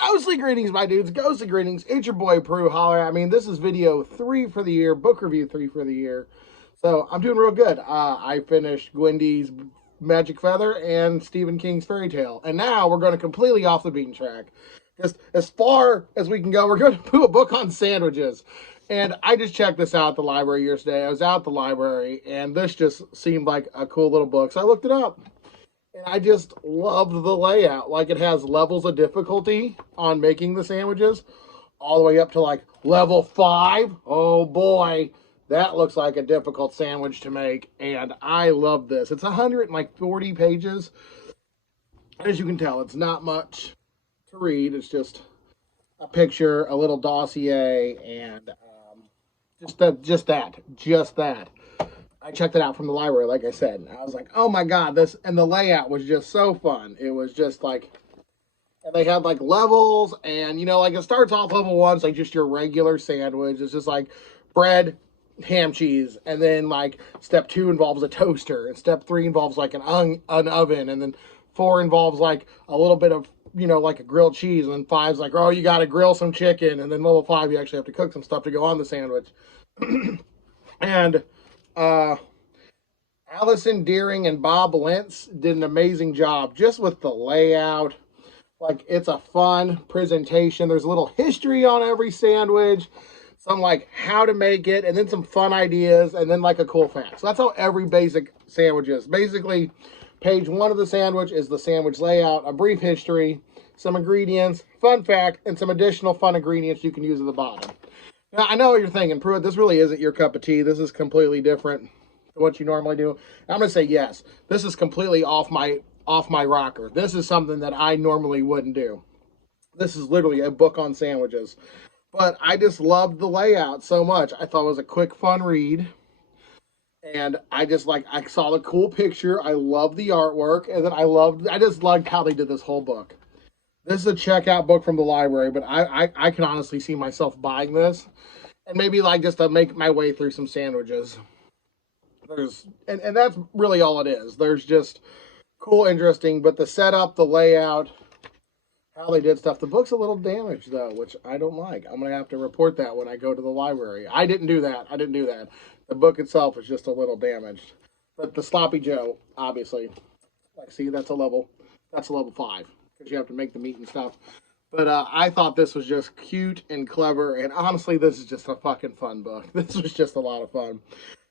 Ghostly greetings, my dudes. Ghostly greetings. It's your boy Pruitt. Holler at me. This is video 3 for the year, book review 3 for the year. So I'm doing real good. I finished Gwendy's Magic Feather and Stephen King's Fairy Tale, and now we're going to completely off the beaten track. Just as far as we can go, we're going to do a book on sandwiches. And I just checked this out at the library yesterday. I was out at the library, and this just seemed like a cool little book, so I looked it up. And I just loved the layout. Like, it has levels of difficulty on making the sandwiches, all the way up to like level 5. Oh boy, that looks like a difficult sandwich to make. And I love this. It's 140 pages. As you can tell, it's not much to read. It's just a picture, a little dossier, and just that. I checked it out from the library, like I said. I was like, oh my God, this, and the layout was just so fun. It was just like, and they had like levels, and you know, like it starts off level 1, it's like just your regular sandwich. It's just like bread, ham, cheese, and then like step 2 involves a toaster, and step 3 involves like an oven, and then 4 involves like a little bit of, you know, like a grilled cheese, and then 5's like, oh, you got to grill some chicken, and then level 5 you actually have to cook some stuff to go on the sandwich. And Allison Deering and Bob Lentz did an amazing job just with the layout. Like, it's a fun presentation. There's a little history on every sandwich, some like how to make it, and then some fun ideas, and then like a cool fact. So that's how every basic sandwich is. Basically, page 1 of the sandwich is the sandwich layout, a brief history, some ingredients, fun fact, and some additional fun ingredients you can use at the bottom. Now, I know what you're thinking, Pruitt, this really isn't your cup of tea. This is completely different than what you normally do. I'm going to say yes. This is completely off my rocker. This is something that I normally wouldn't do. This is literally a book on sandwiches. But I just loved the layout so much. I thought it was a quick, fun read. And I saw the cool picture. I love the artwork. And then I just liked how they did this whole book. This is a checkout book from the library, but I can honestly see myself buying this. And maybe like just to make my way through some sandwiches. And that's really all it is. There's just cool, interesting, but the setup, the layout, how they did stuff. The book's a little damaged though, which I don't like. I'm gonna have to report that when I go to the library. I didn't do that. The book itself is just a little damaged. But the Sloppy Joe, obviously, like, see, that's a level 5 because you have to make the meat and stuff. But I thought this was just cute and clever, and honestly, this is just a fucking fun book. This was just a lot of fun.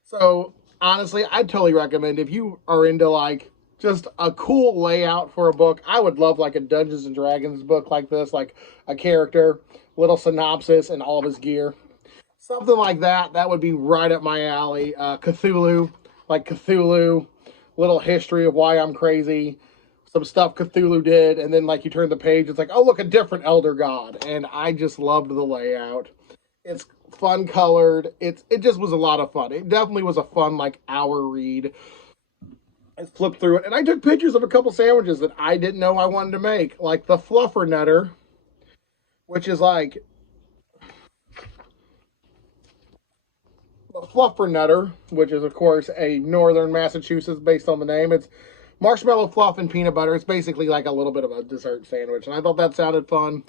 So honestly, I'd totally recommend, if you are into like just a cool layout for a book. I would love like a Dungeons and Dragons book like this, like a character, little synopsis, and all of his gear. Something like that. That would be right up my alley. Cthulhu, little history of why I'm crazy, some stuff Cthulhu did, and then like you turn the page, it's like, oh look, a different elder god. And I just loved the layout. It's fun colored. It just was a lot of fun. It definitely was a fun like hour read. I flipped through it, and I took pictures of a couple sandwiches that I didn't know I wanted to make, like the Fluffernutter, which is like the Fluffernutter, which is of course a northern Massachusetts based on the name. It's marshmallow fluff and peanut butter. It's basically like a little bit of a dessert sandwich, and I thought that sounded fun.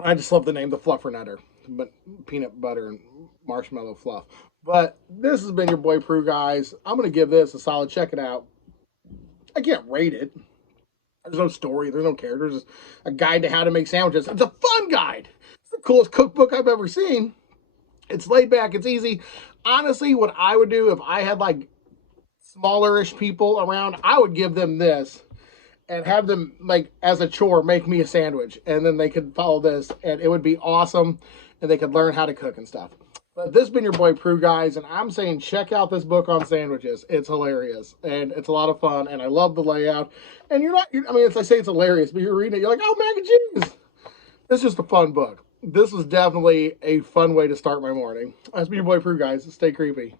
I just love the name, the Fluffernutter, but peanut butter and marshmallow fluff. But this has been your boy Prue, guys. I'm going to give this a solid check it out. I can't rate it. There's no story. There's no characters. It's a guide to how to make sandwiches. It's a fun guide. It's the coolest cookbook I've ever seen. It's laid back. It's easy. Honestly, what I would do if I had like smallerish people around, I would give them this and have them, like, as a chore, make me a sandwich. And then they could follow this, and it would be awesome, and they could learn how to cook and stuff. But this has been your boy Prue, guys, and I'm saying check out this book on sandwiches. It's hilarious, and it's a lot of fun, and I love the layout. And I mean, as I say, it's hilarious, but you're reading it, you're like, oh, mac and cheese. It's just a fun book. This was definitely a fun way to start my morning. That's been your boy Prue, guys. Stay creepy.